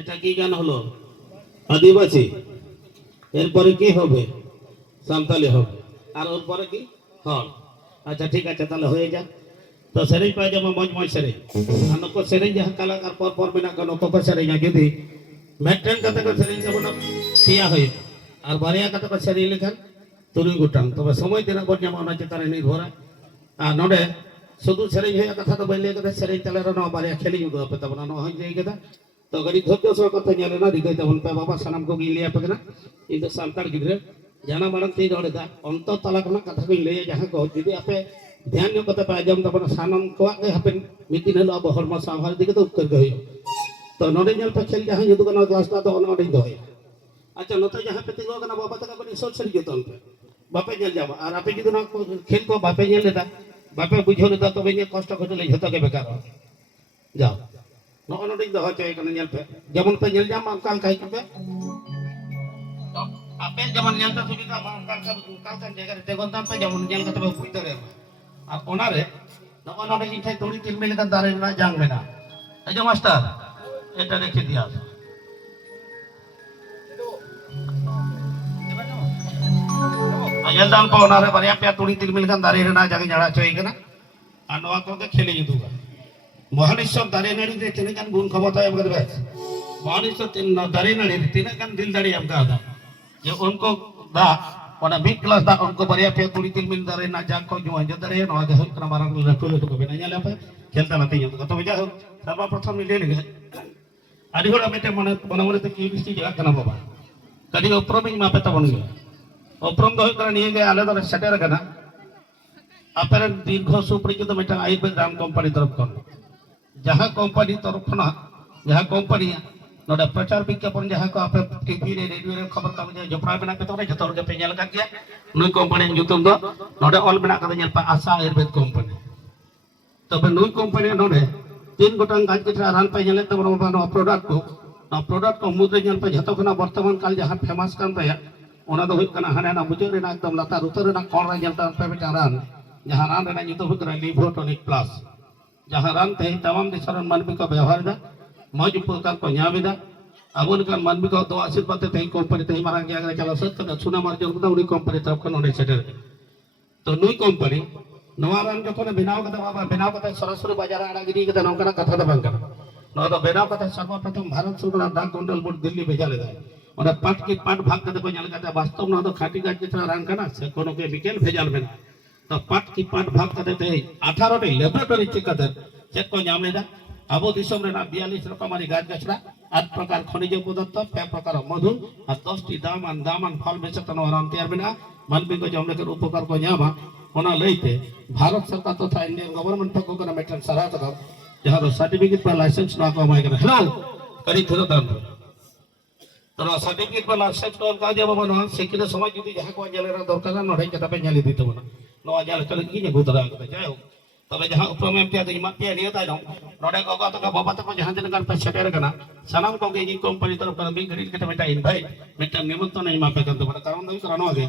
এটা কি গান হলো? আদিবাসী। এরপরে কি হবে? সান্তালি হবে। আর ওর পরে কি? হল। আচ্ছা ঠিক আছে, তাহলে হয়ে যাক। তো সেরেই পাই যাবো মজ মজ সেরেই। আর নকো সেরেই যাহা কালাকার পর পর বিনা কেন নকো সেরেই না যদি মেট্রেন কাতে করে সেরেই যাবো না পিয়া হয়ে আর বারিয়া কাতে করে সেরেই লেখান তুরুই গোটাং। তবে সময় দিনা বন যেমন আছে তারা নির্ভরা। আর নডে শুধু সেরেই হয়ে কথা তো বললে কথা সেরেই তাহলে না বারিয়া খেলি উদো আপে তবে না হয়ে যায় কথা। तो गरी धोके सो कथा ᱧᱮᱞ ना दिगै तबन पे बाबा सनम को गिलिया पगना इन सांतार गिद्रे जाना मारंग ती रोड दा अंत तला खना कथा को लय जहां को जदि आपे ध्यान ᱧᱚᱜ कथा पे आजम तबन सनम को के हपेन मितिन हलो अब हरम साभार दिके तो उत्तर गयो तो नोडे ᱧᱮल पे खेल जहां जुदु कना क्लास ता तो नोडे दोय अच्छा नोते जहां पे तिगो कना बाबा तका बनी सोच सरी जतन पे बापे ᱧᱮल जाबा और आपे जुदु ना खेल को बापे ᱧᱮल लेदा बापे बुझो लेदा तो बेने कष्ट कतो ले झतो के बेकार जाओ नोन नोडिंग दो होचय कने ᱧᱮल पे जेमन पे ᱧᱮल जाम अंकल काई पे तो आपे जेमन ᱧᱮल ता सुविधा अंकल का जगह रे तेगन ताम पे जेमन ᱧᱮल कते बुझ दरे और ओना रे नोन नोडे इन ठाई तोड़ी तिल मिल का दारे ना जांग मेना एजो मास्टर एटा रेखे दिया ᱧᱮल दान पे ओना रे बारिया पे तोड़ी तिल मिल का दारे रे ना जागे जड़ा चोय कना आ नवा को के खेले जुदुगा महानेश्वर दारे नाड़ी रे तिने गान गुण खबरता एम करबे महानेश्वर तिन दारे नाड़ी रे तिने गान दिल दाड़ी एम कादा जे उनको दा ओना मिड क्लास दा उनको बरिया पे तुड़ी तिल मिल दारे ना जाग को जो अंज दारे नवा के होकना मारंग लटो लटो को बेना ᱧᱮᱞ पे खेलता ना तियो तो बजा सर्व प्रथम ले ले आदि होड़ा मेटे मन बनमरे ते की बिस्ती जगा कना बाबा कदी उपरमिन मापे तबन गे उपरम दो होकना निये गे आले दो सेटर कना आपरे दीर्घ सुपरिचित मेटा आयुर्वेद राम कंपनी तरफ कोन जहां कंपनी तरफ ना जहां कंपनी नोडा प्रचार विज्ञापन जहां को आपे टीवी रे रेडियो रे खबर कागज जपरा बना के तो जतो रे पे ᱧᱮᱞ का गया नुई कंपनी जुतुम दो नोडे ऑल बना का ᱧᱮᱞ पा आशा आयुर्वेद कंपनी तबे नुई कंपनी नोडे तीन गोटांग गाज के रान पे ᱧᱮᱞ तो नो प्रोडक्ट को मुद्रे ᱧᱮᱞ पे जतो खना वर्तमान काल जहां फेमस कान पे ओना दो हुकना हाने ना मुजो रे ना एकदम लता रुतर रे ना कोन रे ᱧᱮल पे बेटा रान जहां रान रे ना जुतो हुकरा लिवोटोनिक प्लस जहां रान ते तमाम दिशरन मानवी को व्यवहार दा मौज उपकार को न्याविदा अबुन का मानवी को दो आशीर्वाद ते कंपनी ते मारंग के आगे चला सत का सुना मार जन को उनी कंपनी तरफ को नोडे सेटर तो नुई कंपनी नवा रान जखन बनाव कता बाबा बनाव कता सरसुर बाजार आड़ा गिरी कता नौकना कथा द बंग नो तो बनाव कता सर्वप्रथम भारत सरकार डाक मंडल बोर्ड दिल्ली भेजा ले दाय ओना पाट की पाट भाग कते को ᱧᱮल कता वास्तव न तो खाटी गाज के रान कना से कोनो के बिकेल भेजाल मेना तो पाट की पाट भाग कते ते 18 टी लैबोरेटरी चेक कते चेक को ᱧᱟᱢ लेदा अब दिसम रेना 42 रकमारी गाज गछड़ा 8 प्रकार खनिज पदार्थ 6 प्रकार मधु और 10 टी दामान फल बेचत नो रान तैयार बिना मानवी को जम लेकर उपकार को नामा ओना लईते भारत सरकार तथा इंडियन गवर्नमेंट को कना मेटन सरा तक जहां दो सर्टिफिकेट पर लाइसेंस ना को माय हेलो करी थरो तान तो सर्टिफिकेट पर लाइसेंस को का जे बाबा न सेकिना समय जदी जहां को जले दरकार नडे के तबे nyali दितो ना नो जले चले की गुतरा के जाय हो तबे जहां उपम एमपी तो इमा पे निया ताय नडे को तो बाबा तक जहां जन कर सेटर कना सनम को के कंपनी तरफ कर बी क्रेडिट के मेटा इनवाइट मेटा निमंत्रण इमा पे कर तो कारण दो करनो आगे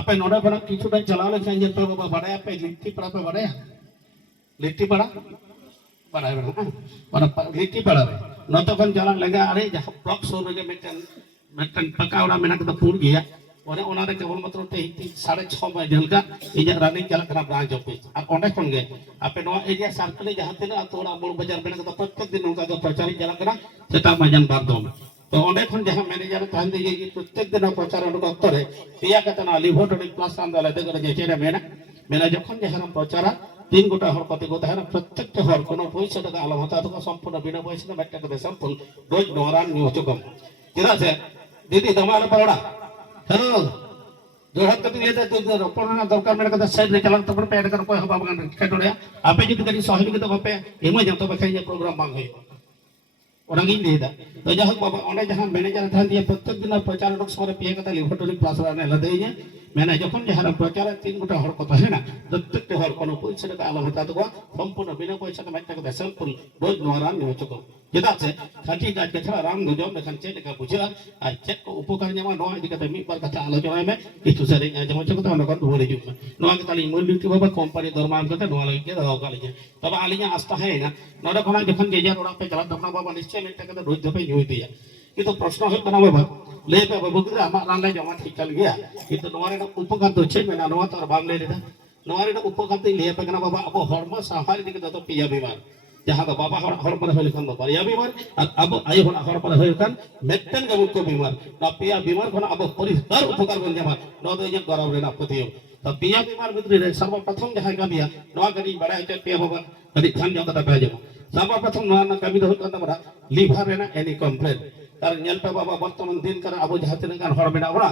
आपे नोडा बना किछु टाइम चला ले जे पे बाबा बड़ाया पे लिट्टी पड़ा पे बड़ाया लिट्टी पड़ा बड़ाया बड़ा लिट्टी पड़ा न तो कन चला लगा अरे जहां ब्लॉक सो लगे मेटन पकावड़ा मेना के तो पूर गया ओने ओना रे केवल मात्र ते 6:30 बजे जलका इजा रनिंग चला करा ब्रांच ऑफिस और ओंडे कोन गे आपे नो एरिया सर्कल जहां तेना तोड़ा मूल बाजार बेना के तो प्रत्येक दिन उनका जो प्रचारी चला करा सेटा मजन बार दो तो ओंडे खन जहां मैनेजर तान दे ये प्रत्येक दिन प्रचार उनको अक्तरे पिया कतना लिभोटोनिक प्लस आंदोलन दे करे जे चेना मेना जखन जहां प्रचार 3 गोटा हर कते को तहरा प्रत्येक हर कोनो पैसा टाका आलो हता तो संपूर्ण बिना पैसा मेटा के संपूर्ण रोज नोरान नियोचकम किदा से दीदी दमाल पड़ा हेलो जोहत कति ये तो रोपणना दरकार मेरे कदा साइड रे चला तो पे कर कोई हबा बगन केटोड़या आपे जति करी सहयोग तो बपे एमा जम तो बखाई प्रोग्राम बांग होय ओरंगी लेदा तो जहां बाबा ओने जहां मैनेजर थान दिए प्रत्येक दिन प्रचार लोग सारे पिए कता लिभोटोनिक प्लस वाला लदे मैंने जखन जहां प्रचार 3 गोटा हर कथा है ना प्रत्येक हर कोनो पैसा टाका आलो हता तो संपूर्ण बिना पैसा मेटा के संपूर्ण रोज नोरान नियोचकम चेदा से खाटी गाज के छड़ा राम गुजो मेखन चेक का बुझा आ चेक को उपकार ᱧᱟᱢᱟ ᱱᱚᱣᱟ ᱤᱫᱤ ᱠᱟᱛᱮ ᱢᱤᱫ ᱵᱟᱨ ᱠᱟᱛᱷᱟ ᱟᱞᱳᱪᱚᱱᱟᱭ ᱢᱮ ᱠᱤᱪᱷᱩ ᱥᱮᱨᱮᱧ ᱟᱸᱡᱚᱢ ᱦᱚᱪᱚ ᱠᱟᱛᱮ ᱚᱸᱰᱮ ᱠᱷᱚᱱ ᱨᱩᱣᱟᱹᱲ ᱦᱤᱡᱩᱜ ᱢᱮ ᱱᱚᱣᱟ ᱜᱮ ᱛᱟᱞᱤᱧ ᱢᱩᱞ ᱰᱤᱭᱩᱴᱤ ᱵᱟᱵᱟ ᱠᱳᱢᱯᱟᱱᱤ ᱫᱚᱨᱢᱟ ᱮᱢ ᱠᱟᱛᱮ ᱱᱚᱣᱟ ᱞᱟᱹᱜᱤᱫ ᱜᱮ ᱫᱚᱦᱚ ᱠᱟᱜ ᱞᱤᱧᱟ ᱛᱚᱵᱮ ᱟᱹᱞᱤᱧᱟᱜ ᱟᱥ ᱛᱟᱦᱮᱸᱭᱮᱱᱟ ᱱᱚᱰᱮ ᱠᱷᱚᱱᱟᱜ ᱡᱚᱠᱷᱚᱱ ᱡᱮᱡᱟᱨ ᱚᱲᱟᱜ ᱯᱮ ᱪᱟᱞᱟᱜ ᱛᱟᱵᱚᱱᱟ ᱵᱟᱵᱟ ᱱᱤᱥᱪᱚᱭ ᱢᱤᱫᱴᱟᱝ ᱠᱟᱛᱮ ᱨᱳᱡ ᱫᱚᱯᱮ ᱧᱩ ᱤᱫᱤᱭᱟ কিন্তু প্রশ্ন হইতো না বাবা লে পে বাবু কে আমার রান্না জমা ঠিক চল গিয়া কিন্তু নোয়া রে উপকার তো ছে মেনা নোয়া তো বাম ले लेदा নোয়া রে উপকার তো ले पे कना बाबा अब हर्म साहार दिके तो पिया बीमार जहां तो बाबा हर पर होले खन बारिया बीमार अब आय होना हर पर होले खन मेटन के मुको बीमार ना पिया बीमार खन अब परिष्कार उपकार बन जामा नो तो ये गरब रे ना पतियो तो पिया बीमार भितरी रे सर्वप्रथम जहां काबिया नोआ गडी बड़ा है पिया बाबा गडी खान जो कता पे जामा सर्वप्रथम नोआ ना काबी दो कता बड़ा लिवर रे ना एनी कंप्लेन तार नेल पे बाबा वर्तमान दिन कर अब जहां तिन गान हर मेना ओरा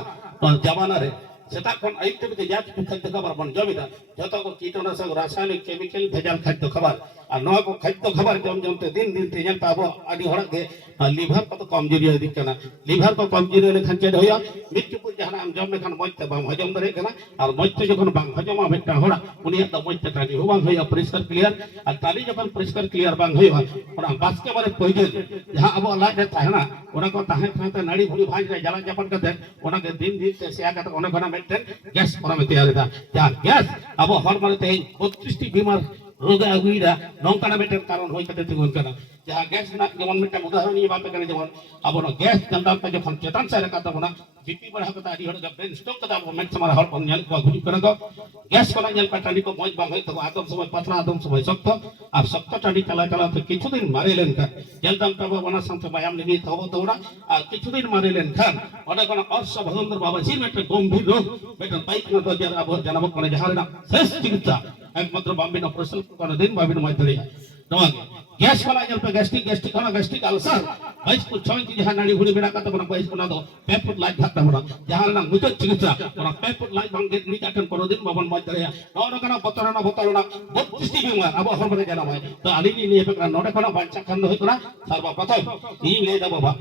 जमाना रे सेटा कोन आइते के जात खाद्य खबर बन जमिदा जतो को कीटनाशक रासायनिक केमिकल भेजाल खाद्य खबर आ नो को खाद्य खबर जम जमते दिन दिन ते जन पाबो आदि हरक के लिवर को तो कमजोरी आदि कना लिवर को कमजोरी ले खंचे होया मृत्यु को जहां हम जम लेखन मजते बाम हजम दरे कना और मजते जखन बांग हजमा भेटा होड़ा उनी तो मजते तानी हो बांग होया परिष्कार क्लियर और ताली जखन परिष्कार क्लियर बांग होया ओना बास के बारे पहिले जहां अब लाज दे ताहना ओना को ताहे ताहे नाड़ी भुड़ी भाज रे जला जपन करते ओना के दिन दिन ते सेया करते ओना गना मेटन गैस पर में तैयार था या गैस अब हर मारे ते 32 टी बीमार रोग आगुइरा नौकाना मेटन कारण होय कते तिगुन कना जहां गैस ना जेमन मेटन उदाहरण ये बात करे जेमन अब नो गैस गंदा पे जखन चेतन से रखा तब ना बीपी बढ़ा कता आदि हर ब्रेन स्ट्रोक कता मोमेंट समार हर पर नेल को गुजु करन को गैस को नेल पटानी को मोज बांग होय तो आदम समय पतला आदम समय सख्त और सख्त टाडी चला चला तो किछु दिन मारे लेन का जलदम तब बना संत व्यायाम लगी तब दौड़ा और किछु दिन मारे लेन खान ओडे कोन अर्श भगवंतर बाबा जी मेटन गंभीर रोग मेटन पाइक न तो जरा अब जनम कोन जहार ना शेष चिकित्सा एकमात्र बाम्बिन ऑपरेशन कोन दिन बाबिन माइतरी नवा गैस वाला जल पे गैस्ट्रिक खाना गैस्ट्रिक अल्सर बाइस को छोइन की जहां नाड़ी हुड़ी बिना का तो बना बाइस को ना दो पेपुट लाइट भागता बना जहां ना मुझे चिकित्सा बना पेपुट लाइट भांग गेट नी काटन कोनो दिन बाबन माइतरी नोना कना बतरना 32 बीमार अब हर बने जाना है तो आली नी ले पे नोडे कोना बांचा खंड होय कोना सर्वप्रथम ई ले दा बाबा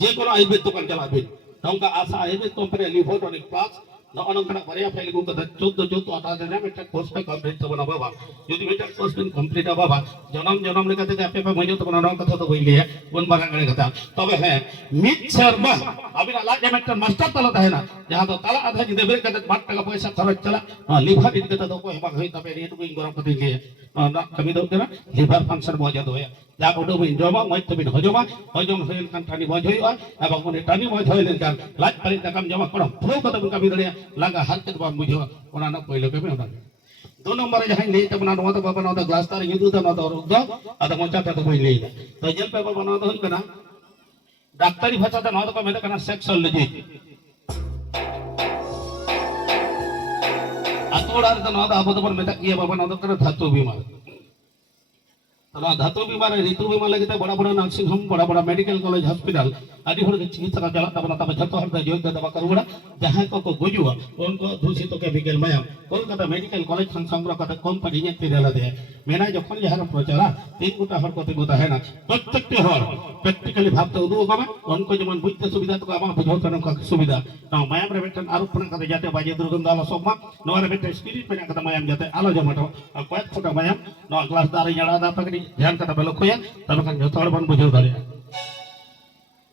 जे कोनो आयुर्वेद दुकान चलाबे नौका आशा आयुर्वेद कंपनी लिभोटोनिक प्लस न अनंकना बरिया फाइल को कदा 14 आता देना मेटा कोर्स पे कंप्लीट तो बना बाबा यदि मेटा कोर्स पे कंप्लीट बाबा जन्म लेका ते आपे पे मजो तो बना कथा तो बोइले बन बागा गणे कथा तबे है मिट शर्मा अबिना लाज मेटा मास्टर तला है ना जहां तो तला आधा जी देबे कते 5 टाका पैसा खर्च चला लिभर इन कता तो कोई बाग होई तबे रे तो गरम कते ले ना कमी दो देना लिभर फंक्शन मजा तो है जा ओडो बिन जमा मज तो बिन हजमा हजम होइल कान टानी मज होइआ एवं मने टानी मज होइल कान लाज पारी तकम जमा करो प्रो कत बिन कमी दड़िया लागा हाथ के बा मुझो ओना न पहिले के ओना 2 नंबर जहां ले त बना नो तो बाबा नो तो ग्लास तार युदु तो नो तो रुक दो अद मोचा तो बोइ ले तो जेल पे बाबा नो तो कना डाक्टरी भाषा तो नो तो मेदा कना सेक्सोलॉजी अतोड़ा तो नो तो अब तो मेदा किया बाबा नो तो कना धातु बीमार धातु बीमार ऋतु बीमार लगे बड़ा बड़ा नर्सिंग होम बड़ा बड़ा मेडिकल कॉलेज हॉस्पिटल ᱟᱹᱰᱤ ᱦᱚᱲ ᱜᱮ ᱪᱤᱠᱤᱛᱥᱟ ᱪᱟᱞᱟᱜ ᱛᱟᱵᱚᱱᱟ ᱛᱚᱵᱮ ᱡᱷᱚᱛᱚ ᱦᱚᱲ ᱫᱚ ᱡᱳᱜᱽ ᱫᱚ ᱵᱟᱠᱚ ᱨᱩᱣᱟᱹᱲᱟ ᱡᱟᱦᱟᱸᱭ ᱠᱚᱠᱚ ᱜᱩᱡᱩᱜᱼᱟ ᱩᱱᱠᱩ ᱫᱩᱥᱤᱛᱚ ᱠᱮᱢᱤᱠᱮᱞ ᱢᱟᱭᱟᱢ ᱠᱳᱞᱠᱟᱛᱟ ᱢᱮডিকেল ᱠᱚᱞᱮᱡᱽ ᱠᱷᱚᱱ ᱥᱚᱝগ্ᱨᱚᱦ ᱠᱟᱛᱮ ᱠᱳম্পানি ᱤᱧᱮ ᱛᱤᱨᱮ ᱞᱮᱫᱮᱭᱟ ᱢᱮᱱᱟ ᱡᱚᱠᱷᱚᱱ ᱡᱟᱦᱟᱸ ᱯᱨᱚᱪᱟᱨᱟ 3 গোটা হড় কত গোটা হয় না প্রত্যেকটি হড় প্র্যাকটিক্যালি ভাবতে উদুগ হবে উनको যেমন বুঝতে সুবিধা তো আমার বুঝাতে নকা সুবিধা না মায়াম রে বেটন আরো ফোন কাতে যাতে বাজে দুর্গন্ধ আলো সবমা নোয়ারে বেটে স্পিরিট পেনা কাতে মায়াম যাতে আলো জমাটো কয়েক ফোঁটা মায়াম নোয়া গ্লাস দারে জাড়া দা পাকড়ি ধ্যান কাতে বেলো খোয়া তবে কান যত হড় বন বুঝাও দাঁড়িয়ে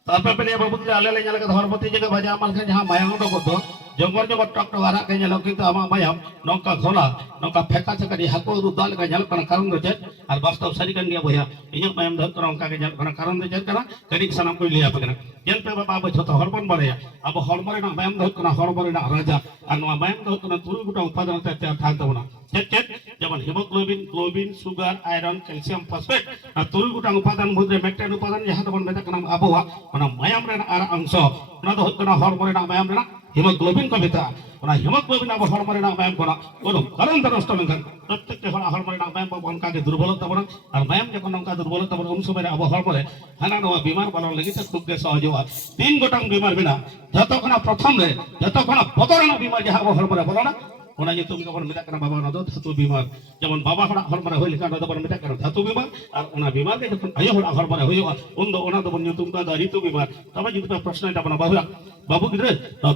তারপর পেলে বাবু আলে লে জায়গা ধর্মপতি জায়গা বাজা আমার যাহা মায়াম তো করতো জঙ্গল জগৎ টকটো আরা কে জানো কিন্তু আমার মায়াম নৌকা ঘোলা নৌকা ফেকা চাকারি হাকো দাল কে জানো কারণ কারণ রয়েছে আর বাস্তব সারি কান গিয়া বইয়া ইᱧ মায়াম ধর কারণ কাকে জানো কারণ রয়েছে কারণ কারি সানাম কই লিয়া পাকনা যেন পে বাবা আবো ছোট হরমন বলে আবো হরমনে না মায়াম ধর কারণ হরমনে না রাজা আর নোয়া মায়াম ধর কারণ তুরু গুটা উৎপাদন তে থাকতো না চেক যেমন haemoglobin globin sugar iron calcium phosphate আর তুরু গুটা উপাদান মধ্যে ম্যাকটেন উপাদান যাহা বন মেতা কারণ আবহাওয়া ওনা মায়াম রে আর অংশ ওনা তো কারণ হরমনে না মায়াম রে হিমোগ্লোবিন को बेटा ওনা হিমোগ্লোবিন আবো হরমোন না মায়াম কোনা কোন কারণ তো নষ্ট মেনখান প্রত্যেকটি হড় হরমোন না মায়াম বন কাকে দুর্বলতা বন আর মায়াম যখন নঙ্কা দুর্বলতা বন উন সময় আবো হরমোন হানা নোয়া বিমার বলন লাগি তো খুব গে সহজ হওয়া 3 গোটাং বিমার বিনা যতক্ষণ প্রথম রে যতক্ষণ বদরণ বিমার যাহা আবো হরমোন বলো না ওনা যে তুমি যখন মেটা কেন বাবা না তো ধাতু বিমার যেমন বাবা হড়া হরমোন হইলে কান তো মেটা কেন ধাতু বিমার আর ওনা বিমার কে যখন আয় হড়া হরমোন হইয়া উন দো ওনা তো বন তুমি কা ঋতু বিমার তবে যদি প্রশ্ন এটা বনা বাবা बाबू गिद्रे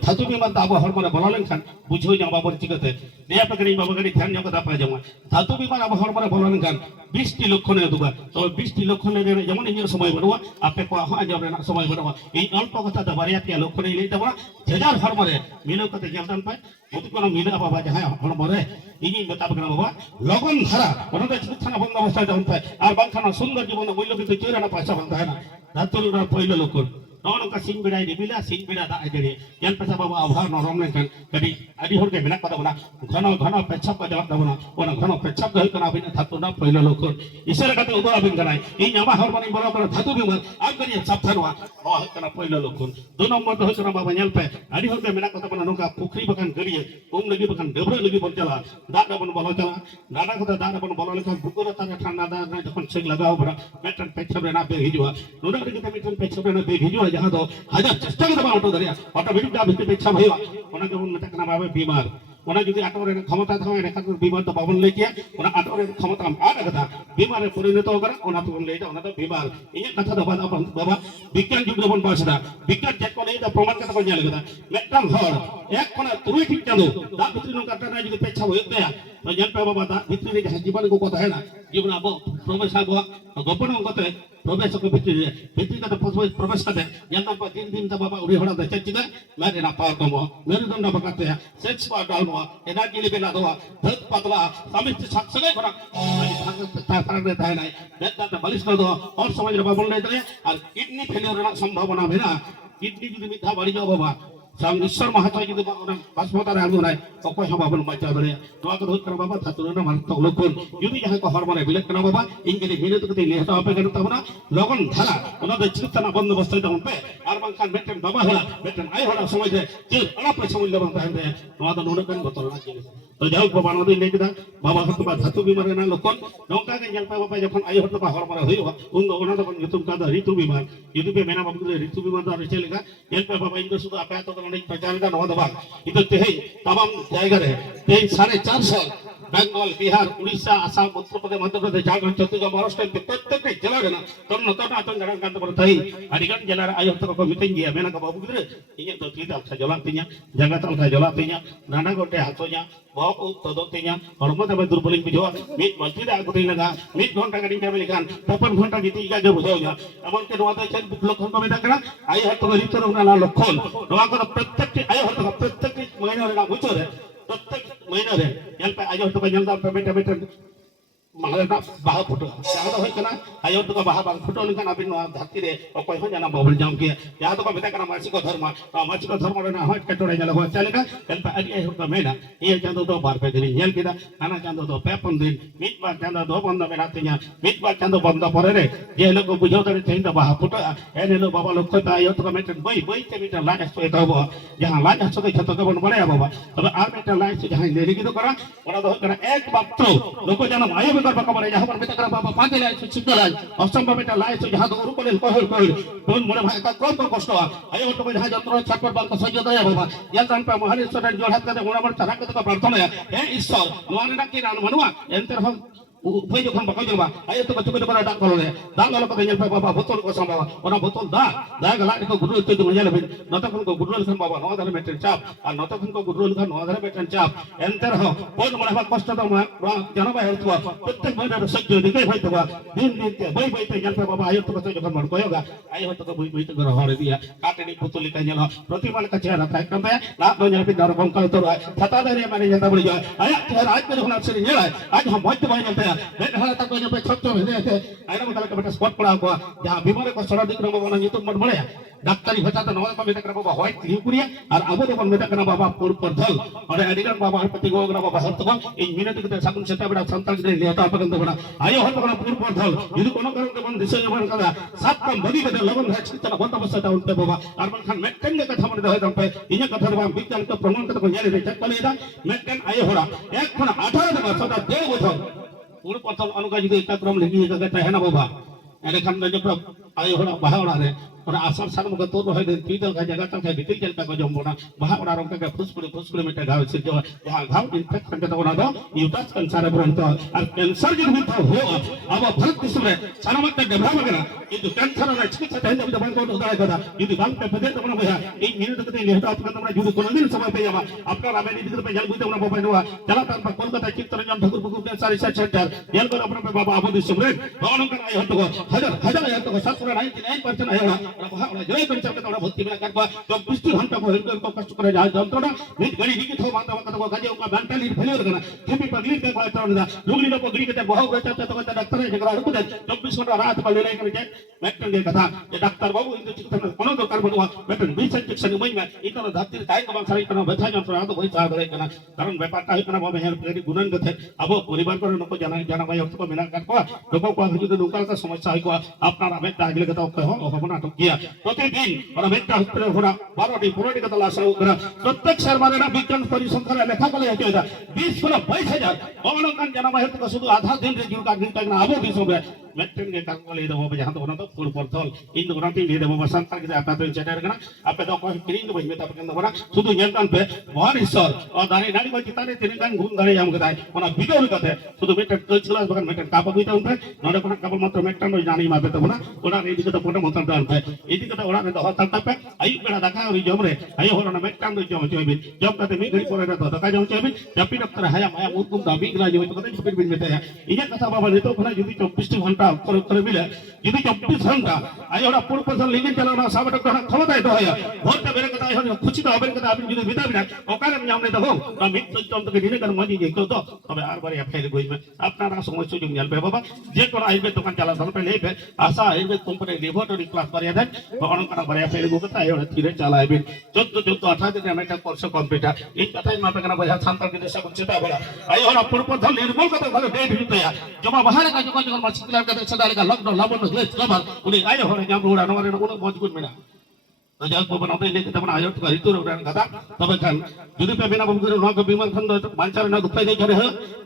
धातु बीमार अब हरमोने बोला लेनखान बुझो जा बाबू चिकते नेया पकड़ी बाबू गड़ी ध्यान जो कदा पा जमा धातु बीमार अब हरमोने बोला लेनखान 20 टी लक्षण दुगा तो 20 टी लक्षण रे जेमन इन समय बडवा आपे को हा जब रे समय बडवा এই অল্প কথা তো বারিয়া পিয়া লক্ষণ এই দেবনা যেজার হরমোনে মিলো কতে জলদান পায় মত কোন মিলে বাবা যাহা হরমোনে ইনি মেতা বকনা বাবা লগন ধারা ওনাতে চিকিৎসা বন্ধ অবস্থায় দান পায় আর বাংখানা সুন্দর জীবন মূল্য কিন্তু চেরা না পয়সা বন্ধ হয় না ধাতুর পয়লো লক্ষণ नौका सिंह बिड़ा रिबिला सिंह बिड़ा दा जड़ी जन पैसा बाबा अभाव नरम लेखन कदी आदि हर के बिना कदा बना घन घन पेछाप का जवाब दबना ओना घन पेछाप गहल कना बिना धातु ना पहिलो लोखन ईश्वर कते उदरा बिन गनाय इ न्यामा हरमोनी बरो कर धातु बिमर आग करी साफथरवा ओ कना पहिलो लोखन दो नंबर तो होना बाबा नेल पे आदि हर के बिना कदा बना नौका पुखरी बकन गरिए ओम लगी बकन डबरे लगी बन चला दादा बन बोलो चला दादा कदा दादा बन बोलो लेखन बुकुर तारे ठंडा दा जखन सेक लगाओ बरा मेटन पेछाप रे ना बे हिजुआ नोना के मेटन पेछाप रे ना बे हिजुआ जहां तो हजार चेष्टा के दबा ऑटो दरिया ऑटोमेटिक दा भितर पेछा भइवा ओना के उन मटक ना बाबे बीमार ओना যদি আটরে ক্ষমতা থাকে রেখা বিমার তো বাবন লেকে ওনা আটরে ক্ষমতা আর কথা বিমারে পরিণত করে ওনা তো লেটা ওনা তো বিমার এই কথা দবা বাবা বিজ্ঞান যুগ বন পাছনা বিজ্ঞান চেক করে এটা প্রমাণ কথা কই জালে কথা মেটাম হর এক কোনা তুই ঠিক জানো দা ভিতরে নো কাটা না যদি পেছা হই দেয়া তো জান পা বাবা দা ভিতরে যে জীবন কো কথা হয় না জীবন আবো প্রবেশ আগো গোপন গতে প্রবেশ को ভিতরে কথা প্রবেশ করতে জানতাম পা তিন দিন তা বাবা উড়ি হড়া দে চেচিদা মেরে না পার কমো মেরে দন্ড বকাতে সেক্স পা ডালমো एनर्जी लेवल आदवा धत पतला समिष्ट सक्सगे करा तार रहता है नहीं बेटा तो बलिष्ठ कर दो और समझ रे बाबन लेते और किडनी फेलियर रे संभावना भेना किडनी যদি মিথ্যা বাড়ি যাও বাবা সাং ঈশ্বর মহাশয় যদি বাসমতা রে আলু নাই অকয় হবাবন বাঁচা ধরে নোয়া তো ধর বাবা ধাতুর না মান তো লক্ষণ যদি যাহা কো হরমোনে বিলেত কেন বাবা ইংগেলি মিলে তো কতে লেহটা আপে কেন তবনা লগন ধারা ওনাদের চিকিৎসা না বন্ধ অবস্থায় তখন পে আর বাংখান বেটেন বাবা হলা বেটেন আই হলা সময় যে যে অনা পয়সা মূল্য বান তাহলে নোয়া তো নুন কেন বতল না জিনিস তো যাও বাবা নদী লেকে দা বাবা হতো বা ধাতু বিমারে না লক্ষণ নৌকা কে জল পে বাবা যখন আই হতো বা হরমোনে হইবা উন ওনা তো যতুম কাদা ঋতু বিমার যদি পে মেনা বাবু ঋতু বিমার দা রেচেলেগা জল পে বাবা ইন্দু শুধু আপে তো অনেক প্রচার का नवा दबा इधर तेही तमाम जायगा रे तेही 450 बेंगल बिहार उड़ीसा आसाम उत्तर प्रदेश मध्य प्रदेश झारखंड छत्तीसगढ़ महाराष्ट्र के प्रत्येक जिला रे ना तन आतन जगन कांत पर तही अडिगन जिला रे आयो तो को मीटिंग गया मेना का बाबू गिरे इने तो तीता अच्छा जला तिnya जगह तल का जला तिnya नाना गोटे हाथोnya बाप तो तिnya हरमो तबे दुर्बलिंग बिजो मिट मल्टी दा गुटी लगा मिट घंटा गडी के लिखान 55 घंटा गीती का जो बुझाओ एमन के नवा तो चल लक्षण को बेटा करा आई हत तो रितर ना लक्षण नवा को प्रत्येक आई हत प्रत्येक महीना रे ना बुझो रे प्रत्येक महीना रे जल पे आज तो जल दा बेटा बेटा मालना बाहा फोटो जादा होय कना आयो तो बाहा बांग फोटो लिखन अबिन धरती रे अकय हो जाना बबल जाम के या तो बेटा कना मासिक धर्म रे ना हट कटोरे जला हो चलेगा कल पे अडी हो मेना ये चांदो तो बार पे दिन जेल किदा आना चांदो तो पे पन दिन मिट बार चांदो दो बंद मेना तिया मिट बार चांदो बंद परे रे जे लोग बुझो तरे थिन तो बाहा फोटो एने लो बाबा लोग को आयो तो मेटन बई बई ते मीटर लाज तो तो जहां लाज तो छतो के बन बड़े बाबा तब आ मीटर लाज जहां ले लिखि तो करा ओना तो करा एक बात तो लोग जन आयो कर बकबरे जहां पर बेटा कर बाबा पांच लाइन से चिकलाय असंभव बेटा लाय से जहां तो रुपले कहल कहल कोन मोरे भाई का कम कष्ट आयो तो जहां जंत्र छटपट बाल का सजो दया बाबा या जान पे महालेश्वर जोड़हात का मोरा मोर चला के प्रार्थना है ईश्वर नोना की नाम मनुआ एंतर हम उभय जो बाको जबा आयो तो बच्चों को डाक करो दाल गलो को पे बाबा बोतल को संभावा ओना बोतल दा गला को गुरु तो मुझे लेबिन नतखन को गुरु सन बाबा नो धरे मेटन चाप और नतखन को गुरु सन नो धरे मेटन चाप एंतर हो कोन मोरा कष्ट तो जनबा हेतुआ प्रत्येक महीना सज्जो दिखे होइतबा दिन दिन के बई बई ते जन पे बाबा आयो तो जो मन कोयोगा आयो तो बई बई तो घर दिया काटनी पुतली का जल प्रतिमाल का चेहरा था एकदम ना दो जन पे दर बंकल तो छता दे माने जनता बड़ी जाए आया चेहरा आज पे होना से नहीं आज हम मत भाई जनता बेटा तक जो पे छोट भेजे थे आइना मतलब के बेटा स्पॉट पड़ा हुआ जहां बीमार को सड़ा दिख रहा बाबा ये तो मत बड़े डाक्टरी भाषा तो नवा को बेटा कर बाबा व्हाइट लिकुरिया और अब तो बेटा कर बाबा पूर परधल और अडिगन बाबा पति को ग्रा बाबा हत को इन मिनट के साकुन सेता बेटा संतान के लेता अपन तो बड़ा आयो हत को पूर परधल यदि कोनो कारण के बन दिशे बन कदा सात कम बगी के लगन है चिंता बंद बसता उनते बाबा और मन खान मेटन के कथा मन दे पे इन कथा बाबा विज्ञान के प्रमाण के तो जाने रे चकलेदा मेटन आयो होड़ा एक खन 18 का सदा देव बोल पूर्ण प्रथम अनुगा जी का क्रम लेगी का है ना बाबा एने खान जो आयो होड़ा बाहा होड़ा रे और आसार सान मुग तो होय दिन पीतल का जगह तक गिटिल जल का जम बोना बाहा होड़ा रंग का फुसकुड़ी में घाव से जो वहां घाव इन्फेक्शन के तो ना दो यूटस कैंसर बरन तो और कैंसर जो भी हो अब भारत देश में सानमत के डेवलप वगैरह ये जो कैंसर है चिकित्सा है जब बंद को उदाय कदा ये गांव पे पदे तो भैया एक मिनट तक लेटा आप का जो कोनो दिन समय पे जावा अपना रामेली दिगर पे जल बुते ना बाबा नवा चला तन कोलकाता चित्तरंजन ठाकुर बुकु के सारी सेंटर जल कर अपना पे बाबा आबोदी सुब्रेट भवन कर आयो तो हजार है तो 99% है और जय पंचायत के तोड़ा भर्ती में करबा तो 20 घंटा को हेल्थ को कष्ट करे जा जंत्रणा नीट गड़ी दी थो माता का गजे का बैंटा लीड फेलियर करना केपी पगली के बात ना लुगली को गड़ी के बहु बचा तो डॉक्टर है जगह रुक दे 24 घंटा रात को ले लेकर के मेटन के कथा ये डॉक्टर बाबू इन चिकित्सा कोनो दरकार बनवा मेटन 20 इंजेक्शन में में इतना धातिर काय का सारी करना बैठा जंत्रणा तो वही चाह करे करना कारण व्यापार है करना बाबा हेल्प करी गुणन के अब परिवार को नको जाना भाई अर्थ को मिला कर लोगों को जो लोकल का समस्या है को अपना में आगे के तो हो होना तो किया प्रतिदिन और मेटा हॉस्पिटल होना 12टी 15टी का लाश होना प्रत्येक शर्मा ने विज्ञान परिसंख्या लेखा कले हेतु 20 को 22000 अवलोकन जना हेतु का शुद्ध आधा दिन रे जीव का दिन तक ना आबो 20 में मेटन के काम ले दो जहां तो तो फुल परथल इन दोना ती ले दो संतान के आपा तो चेटर करना आपे तो को क्रीन तो बहिमे तब के होना शुद्ध यंतन पे महान ईश्वर और दानी नाड़ी को चिताने तीन गान गुण दानी हम कदाय ओना वीडियो कथे शुद्ध मेटन क्लास बगन मेटन कापा बुइता उनते नोडे कोना कबल मात्र मेटन नो जानी मापे तो होना ओना रेडी के तो फोटो मतन दान पे इदी के तो ओना ने तो हतल तपे आई बेड़ा दका और जम रे आई होना मेटन दो जम चोबी जब कते मी घड़ी पोरे तो दका जम चोबी जपी डॉक्टर हाया माया मुकुम दा बिगला जो तो कते छुपी बिन मेटे इजे कथा बाबा ने तो कोना यदि 24 घंटा कर मिले यदि 24 घंटा आई ओना पूर्ण पर्सन लिंगन चलाना साबट डॉक्टर खबरदार तो है बहुत बेरे कथा है खुशी तो हबेन कथा आप यदि बिता बिना ओकारे में हमने तो हो मित चम तो दिने कर मजी के तो तबे आर बारे फेल गई में अपना ना समय सुযোগ मिल पे बाबा जे कोन आइबे दुकान चला सल पे लेबे आशा आइबे कंपनी लेबोरेटरी क्लास बारे देन बगन कना बारे फेल गो कथा है धीरे चला आइबे 14 18 दिन में का कोर्स कंप्लीट एक कथा में मापे कना बजा शांत के देश को चिता बड़ा आई और पूर्ण पर्सन निर्मल कथा भले डेट हिते जमा बाहर का जो जो मस्किल का सदा का लॉकडाउन लाबन ग्लेस कबर उनी आयो होने जाम रोड़ा नवरे उन मजबूत मेना तो जब को बनाते ले के तबना आयो तो रितु रोडान कथा तब खान जुदी पे बिना बमगुर नो को बीमन खन दो मानचार ना गुप्पे दे करे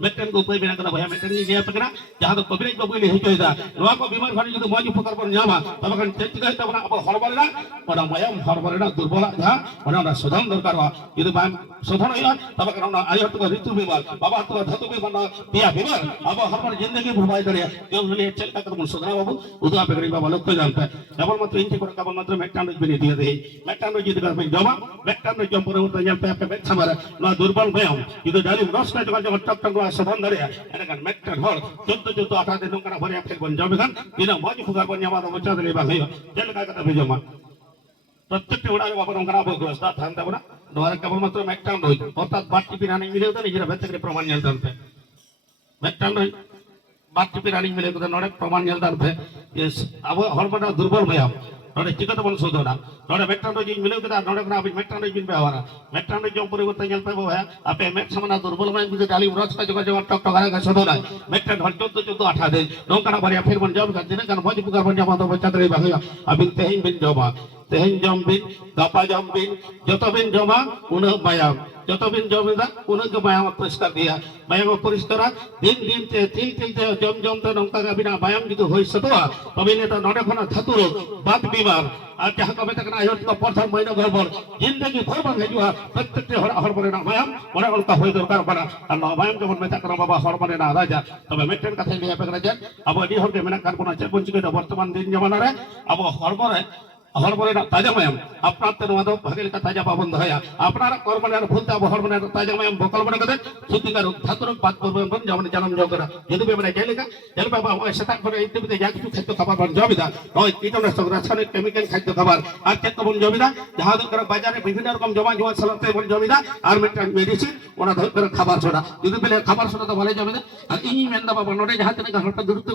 मेटन को उपाय बिना कदा भया मेटन नि जे पकना जहां तो कबरे को बोले हेतो दा नो को बीमन खन जुदी मजु फकर पर जामा तब खान चेच गई तबना अब हरबल ना पड़ा मयम हरबल ना दुर्बल जहां ओना सुधन दरकार बा जुदी बाम सुधन या तब खान आयो तो रितु बीमार बाबा तो धतु बीमार पिया बीमार अब हरबल जिंदगी भुबाई करे जो ले चल का तो सुधना बाबू उदा पे गरी बाबा लोग को जानता केवल मात्र इंची को केवल मात्र मेटन बिनी दिए मेटन जी का में जमा मेटन जम पर उतर जम पे पे समर ना दुर्बल भयम ಇದು डाली रस का जो टक टक सबन दरे एने kan मेटन हर जुत आटा दिन का भरिया फिर बन जाबे kan बिना मज फुगार बन जामा तो बच्चा दले बा भयो जेल का कथा भेजमा प्रत्येक उड़ा बाबा रंगना बग्रस्ता थान तबना नोर केवल मात्र मेटन होई अर्थात बाटी पिरानी मिले तो निजरा बेतक प्रमाण नियंत्रण पे मेटन बाटी पिरानी मिले तो नोरे प्रमाण नियंत्रण पे यस अब हरबना दुर्बल भयम नोडे चिकत बन सोदोना नोडे मेट्रानो जी मिले कदा नोडे कना अभी मेट्रानो जी पे आवारा मेट्रानो जो परिवर्तन जल पे है आपे मेट समना दुर्बल में बिजे डाली रस का जो टक टक का सोदोना मेट्रान हर 14 18 दिन नोकना भरिया फिर बन जाब दिन कन भोज पुकार बन जामा तो बच्चा दरे भागया अभी ते ही बिन जाबा তেহেন জমবিন গাপা জমবিন যতবিন জমা উনাহ মায়াম যতবিন জমিদা উনাকে মায়াম পরিষ্কার দিয়া মায়াম পরিষ্কার দিন দিন তে তিল তিল তে জম জম তে নংকা গাবিনা মায়াম যদি হই সতোয়া তবে নেতা নডে খনা ধাতুর বাত বিমার আর যাহা কবে তখন আয়ত ক প্রথম মহিনা গর্বর জিন্দগি ভরবান হেজুয়া প্রত্যেকটি হরমনে না মায়াম ওরা অলকা হই দরকার বানা আল্লাহ মায়াম যেমন মেতা করা বাবা হরমনে না রাজা তবে মেটেন কথা লিয়া পেগরা যান আবো এডি হরকে মেনা কার কোনা চেপঞ্চিকে বর্তমান দিন জমানারে আবো হরমনে হরমনে তাজা মায়াম আপনার তো নওয়াদ ভাগের কথা তাজা পাবন হয়া আপনারা কর্মনের ভুলতে আবো হরমনে তাজা মায়াম বকল মনে করে শুদ্ধিকার ধাতুর বাত করবেন যেমন জানাম জগরা যদি বেমনে গেলেগা গেল বাবা ওই সেটা করে ইত্যাদি যা কিছু খাদ্য খাবার বন জমিদা ওই কীটনাশক রাসায়নিক কেমিক্যাল খাদ্য খাবার আর কেত বন জমিদা যাহা ধর বাজারে বিভিন্ন রকম জমা জমা সালাতে বন জমিদা আর মেডিসিন ওনা ধর খাবার ছোড়া যদি বেলে খাবার ছোড়া তো ভালো জমিদা আর ইনি মেন্দা বাবা নড়ে যাহা থেকে ঘরটা দূরত্ব